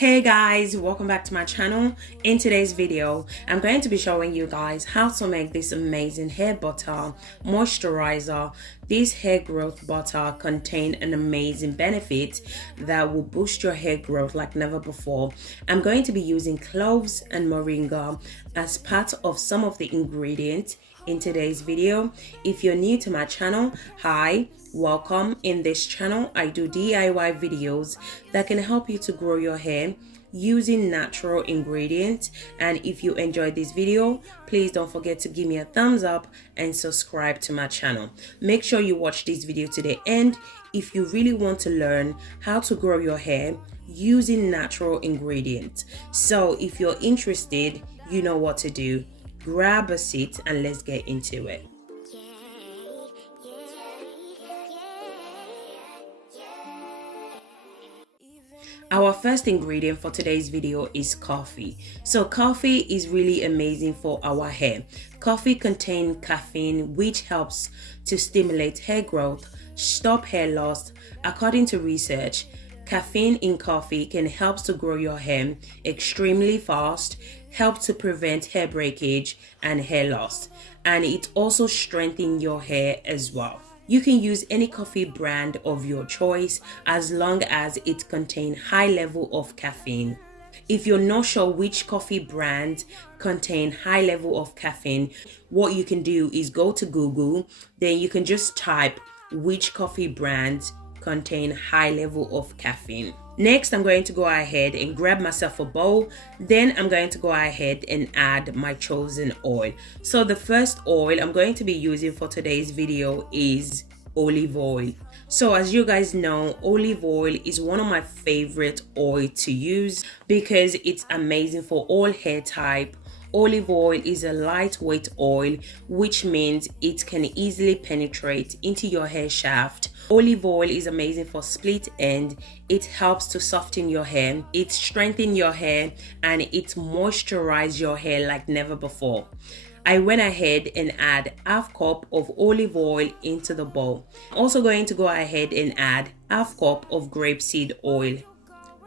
Hey guys, welcome back to my channel. In today's video, I'm going to be showing you guys how to make this amazing hair butter moisturizer. This hair growth butter contains an amazing benefit that will boost your hair growth like never before. I'm going to be using cloves and moringa as part of some of the ingredients in today's video. If you're new to my channel, hi, welcome. In this channel I do DIY videos that can help you to grow your hair using natural ingredients. And if you enjoyed this video, please don't forget to give me a thumbs up and subscribe to my channel. Make sure you watch this video to the end if you really want to learn how to grow your hair using natural ingredients. So if you're interested, you know what to do. Grab a seat and let's get into it. Our first ingredient for today's video is coffee. So coffee is really amazing for our hair. Coffee contains caffeine, which helps to stimulate hair growth, stop hair loss. According to research, caffeine in coffee can help to grow your hair extremely fast, help to prevent hair breakage and hair loss, and it also strengthens your hair as well. You can use any coffee brand of your choice as long as it contains high level of caffeine. If you're not sure which coffee brand contain high level of caffeine, what you can do is go to Google, then you can just type which coffee brands contain high level of caffeine. Next, I'm going to go ahead and grab myself a bowl. Then I'm going to go ahead and add my chosen oil. So the first oil I'm going to be using for today's video is olive oil. So as you guys know, olive oil is one of my favorite oil to use because it's amazing for all hair type. Olive oil is a lightweight oil, which means it can easily penetrate into your hair shaft. Olive oil is amazing for split end. It helps to soften your hair, it strengthens your hair, and it moisturizes your hair like never before. I went ahead and add half cup of olive oil into the bowl. I'm also going to go ahead and add half cup of grapeseed oil.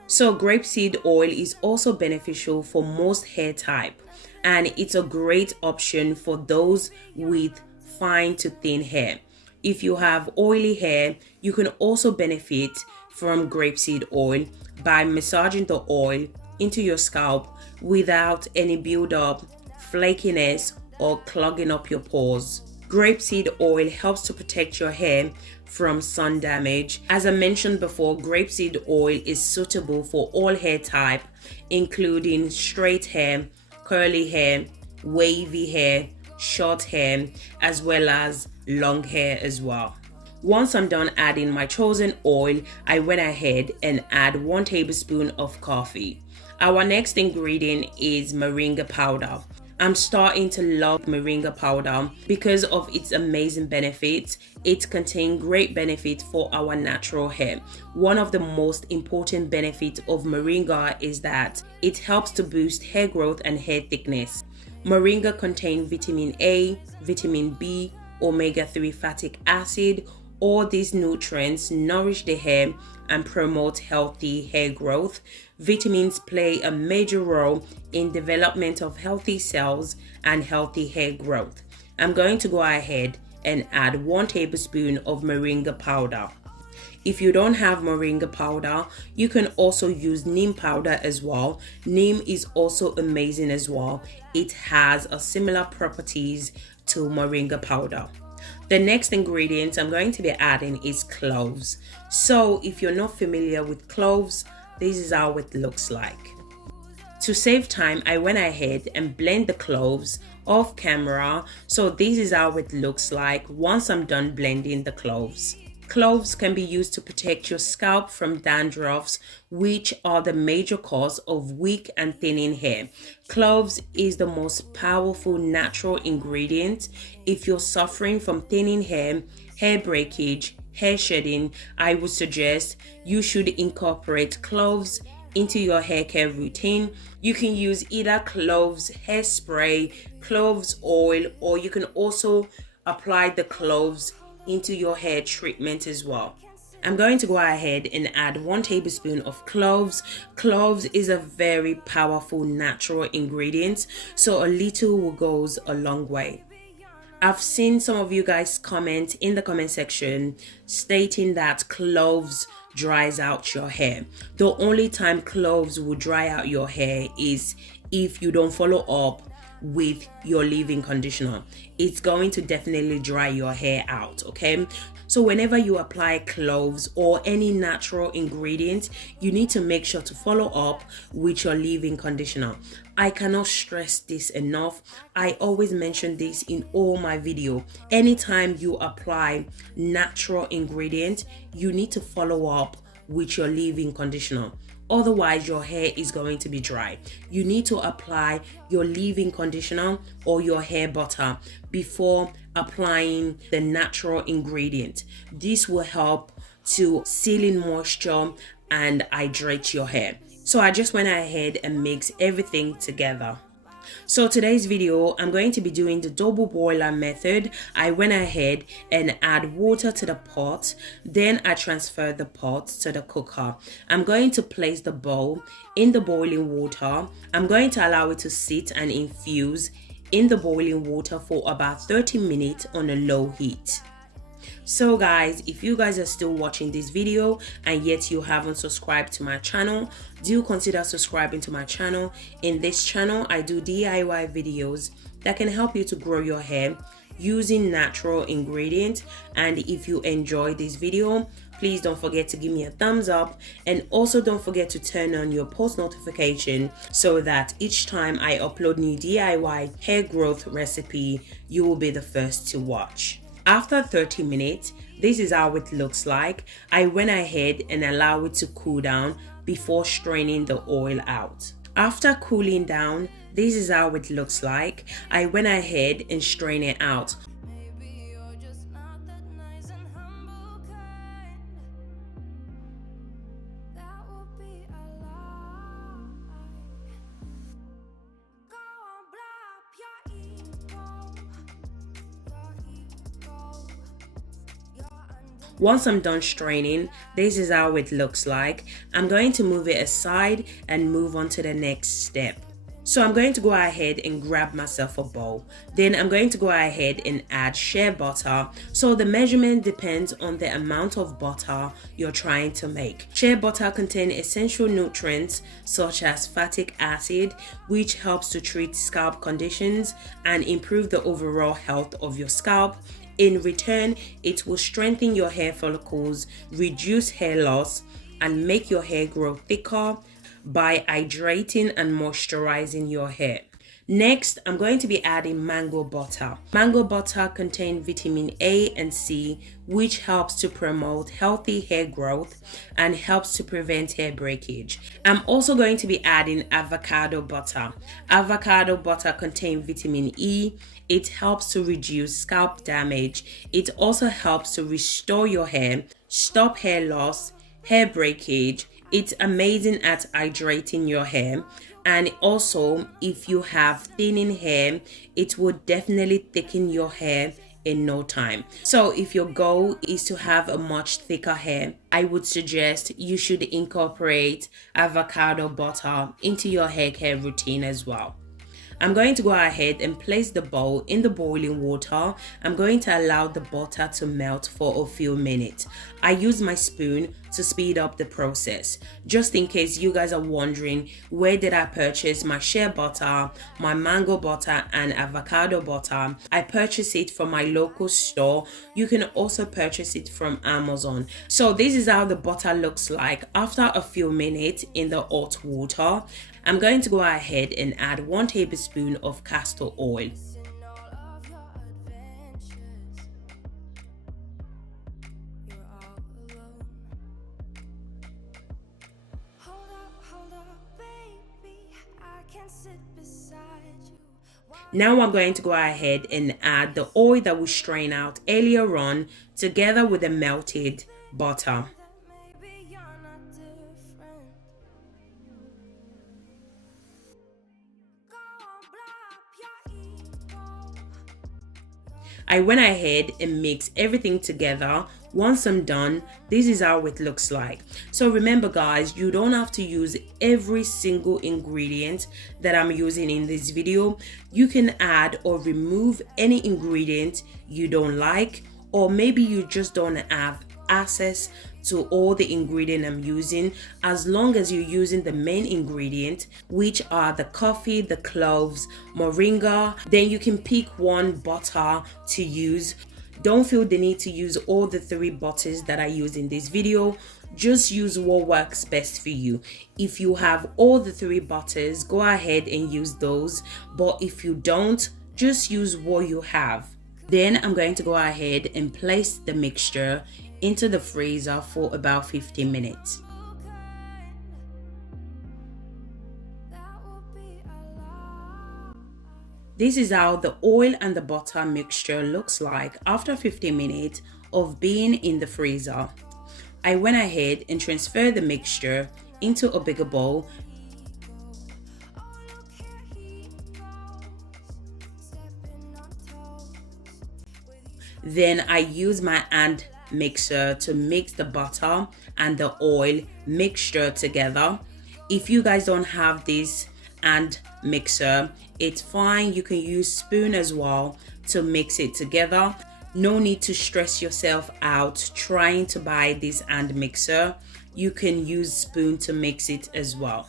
So grapeseed oil is also beneficial for most hair type, and it's a great option for those with fine to thin hair. If you have oily hair, you can also benefit from grapeseed oil by massaging the oil into your scalp without any build-up, flakiness, or clogging up your pores. Grapeseed oil helps to protect your hair from sun damage. As I mentioned before, grapeseed oil is suitable for all hair type, including straight hair, curly hair, wavy hair, short hair, as well as long hair as well. Once I'm done adding my chosen oil, I went ahead and add 1 tablespoon of coffee. Our next ingredient is moringa powder. I'm starting to love moringa powder because of its amazing benefits. It contains great benefits for our natural hair. One of the most important benefits of moringa is that it helps to boost hair growth and hair thickness. Moringa contains vitamin A, vitamin B, omega-3 fatty acid. All these nutrients nourish the hair and promote healthy hair growth. Vitamins play a major role in development of healthy cells and healthy hair growth. I'm going to go ahead and add 1 tablespoon of moringa powder. If you don't have moringa powder, you can also use neem powder as well. Neem is also amazing as well. It has a similar properties to moringa powder. The next ingredient I'm going to be adding is cloves. So if you're not familiar with cloves, this is how it looks like. To save time, I went ahead and blend the cloves off camera. So this is how it looks like once I'm done blending the cloves. Cloves can be used to protect your scalp from dandruffs, which are the major cause of weak and thinning hair. Cloves is the most powerful natural ingredient. If you're suffering from thinning hair, hair breakage, hair shedding, I would suggest you should incorporate cloves into your hair care routine. You can use either cloves hairspray, cloves oil, or you can also apply the cloves into your hair treatment as well. I'm going to go ahead and add 1 tablespoon of cloves. Cloves is a very powerful natural ingredient, so a little goes a long way. I've seen some of you guys comment in the comment section stating that cloves dries out your hair. The only time cloves will dry out your hair is if you don't follow up with your leave-in conditioner. It's going to definitely dry your hair out, okay? So whenever you apply cloves or any natural ingredient, you need to make sure to follow up with your leave-in conditioner. I cannot stress this enough. I always mention this in all my videos. Anytime you apply natural ingredient, you need to follow up with your leave-in conditioner. Otherwise, your hair is going to be dry. You need to apply your leave-in conditioner or your hair butter before applying the natural ingredient. This will help to seal in moisture and hydrate your hair. So I just went ahead and mixed everything together. So today's video, I'm going to be doing the double boiler method. I went ahead and add water to the pot, then I transferred the pot to the cooker. I'm going to place the bowl in the boiling water. I'm going to allow it to sit and infuse in the boiling water for about 30 minutes on a low heat. So guys, if you guys are still watching this video and yet you haven't subscribed to my channel, do consider subscribing to my channel. In this channel, I do DIY videos that can help you to grow your hair using natural ingredients. And if you enjoy this video, please don't forget to give me a thumbs up, and also don't forget to turn on your post notification so that each time I upload new DIY hair growth recipe, you will be the first to watch. After 30 minutes, this is how it looks like. I went ahead and allowed it to cool down before straining the oil out. After cooling down, this is how it looks like. I went ahead and strained it out. Once I'm done straining, this is how it looks like. I'm going to move it aside and move on to the next step. So I'm going to go ahead and grab myself a bowl. Then I'm going to go ahead and add shea butter. So the measurement depends on the amount of butter you're trying to make. Shea butter contains essential nutrients such as fatty acid, which helps to treat scalp conditions and improve the overall health of your scalp. In return, it will strengthen your hair follicles, reduce hair loss, and make your hair grow thicker by hydrating and moisturizing your hair. Next, I'm going to be adding mango butter. Mango butter contains vitamin A and C, which helps to promote healthy hair growth and helps to prevent hair breakage. I'm also going to be adding avocado butter. Avocado butter contains vitamin E. It helps to reduce scalp damage. It also helps to restore your hair, stop hair loss, hair breakage. It's amazing at hydrating your hair. And also, if you have thinning hair, it will definitely thicken your hair in no time. So if your goal is to have a much thicker hair, I would suggest you should incorporate avocado butter into your hair care routine as well. I'm going to go ahead and place the bowl in the boiling water. I'm going to allow the butter to melt for a few minutes. I use my spoon to speed up the process. Just in case you guys are wondering, where did I purchase my shea butter, my mango butter, and avocado butter? I purchased it from my local store. You can also purchase it from Amazon. So this is how the butter looks like after a few minutes in the hot water. I'm going to go ahead and add 1 tablespoon of castor oil. Now I'm going to go ahead and add the oil that we strained out earlier on together with the melted butter. I went ahead and mixed everything together Once I'm done, this is how it looks like. So remember guys, you don't have to use every single ingredient that I'm using in this video. You can add or remove any ingredient you don't like, or maybe you just don't have access to all the ingredient I'm using. As long as you're using the main ingredient, which are the coffee, the cloves, moringa, then you can pick one butter to use. Don't feel the need to use all the 3 butters that I use in this video. Just use what works best for you. If you have all the 3 butters, go ahead and use those. But if you don't, just use what you have. Then I'm going to go ahead and place the mixture into the freezer for about 15 minutes. This is how the oil and the butter mixture looks like after 15 minutes of being in the freezer. I went ahead and transferred the mixture into a bigger bowl. Then I use my hand mixer to mix the butter and the oil mixture together. If you guys don't have this hand mixer, it's fine. You can use spoon as well to mix it together. No need to stress yourself out trying to buy this hand mixer. You can use spoon to mix it as well.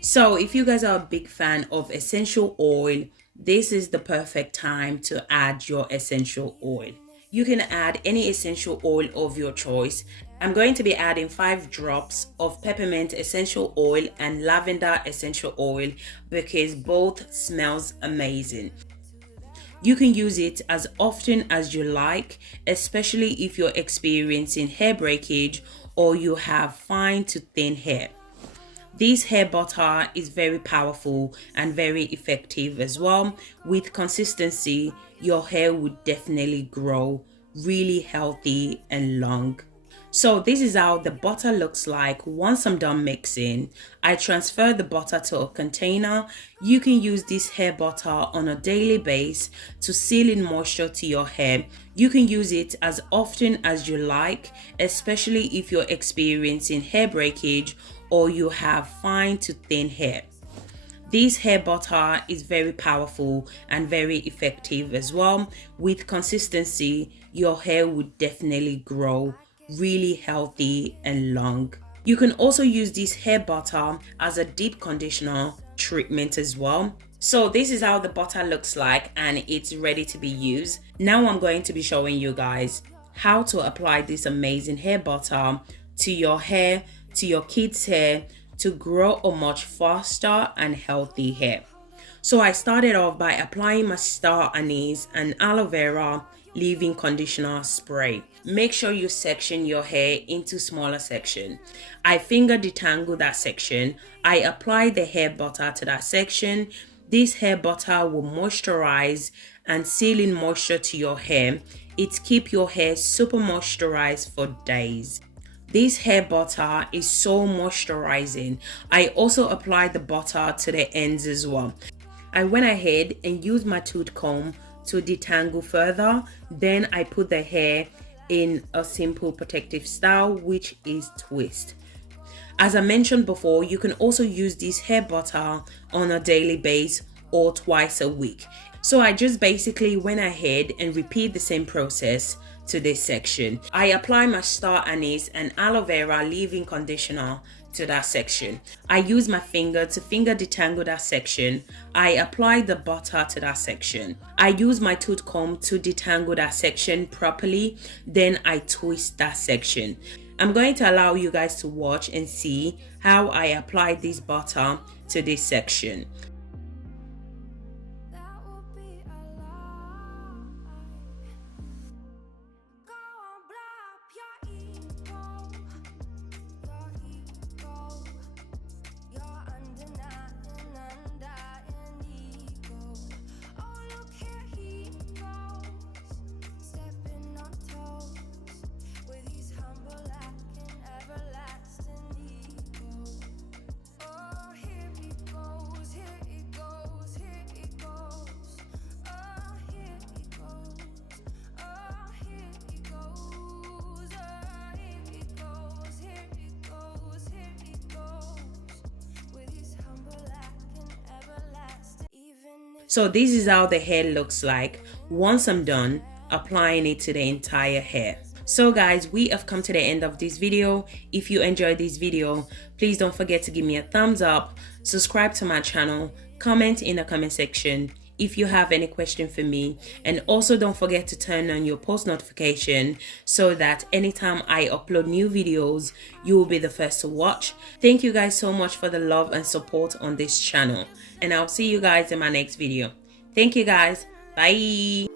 So if you guys are a big fan of essential oil, this is the perfect time to add your essential oil. You can add any essential oil of your choice. I'm going to be adding 5 drops of peppermint essential oil and lavender essential oil because both smells amazing. You can use it as often as you like, especially if you're experiencing hair breakage or you have fine to thin hair. This hair butter is very powerful and very effective as well. With consistency, your hair would definitely grow really healthy and long. So this is how the butter looks like once I'm done mixing. I transfer the butter to a container. You can use this hair butter on a daily basis to seal in moisture to your hair. You can use it as often as you like, especially if you're experiencing hair breakage or you have fine to thin hair. This hair butter is very powerful and very effective as well. With consistency, your hair would definitely grow really healthy and long. You can also use this hair butter as a deep conditioner treatment as well. So this is how the butter looks like and it's ready to be used. Now I'm going to be showing you guys how to apply this amazing hair butter to your hair, to your kids' hair, to grow a much faster and healthy hair. So I started off by applying my star anise and aloe vera leave-in conditioner spray. Make sure you section your hair into smaller section. I finger detangle that section. I apply the hair butter to that section. This hair butter will moisturize and seal in moisture to your hair. It keeps your hair super moisturized for days. This hair butter is so moisturizing. I also applied the butter to the ends as well. I went ahead and used my tooth comb to detangle further. Then I put the hair in a simple protective style, which is twist. As I mentioned before, you can also use this hair butter on a daily basis or twice a week. So I just basically went ahead and repeat the same process to this section. I apply my star anise and aloe vera leave-in conditioner to that section. I use my finger to finger detangle that section. I apply the butter to that section. I use my tooth comb to detangle that section properly. Then I twist that section. I'm going to allow you guys to watch and see how I apply this butter to this section. So this is how the hair looks like once I'm done applying it to the entire hair. So guys, we have come to the end of this video. If you enjoyed this video, please don't forget to give me a thumbs up, subscribe to my channel, comment in the comment section if you have any question for me, and also don't forget to turn on your post notification so that anytime I upload new videos, you will be the first to watch. Thank you guys so much for the love and support on this channel, and I'll see you guys in my next video. Thank you guys. Bye.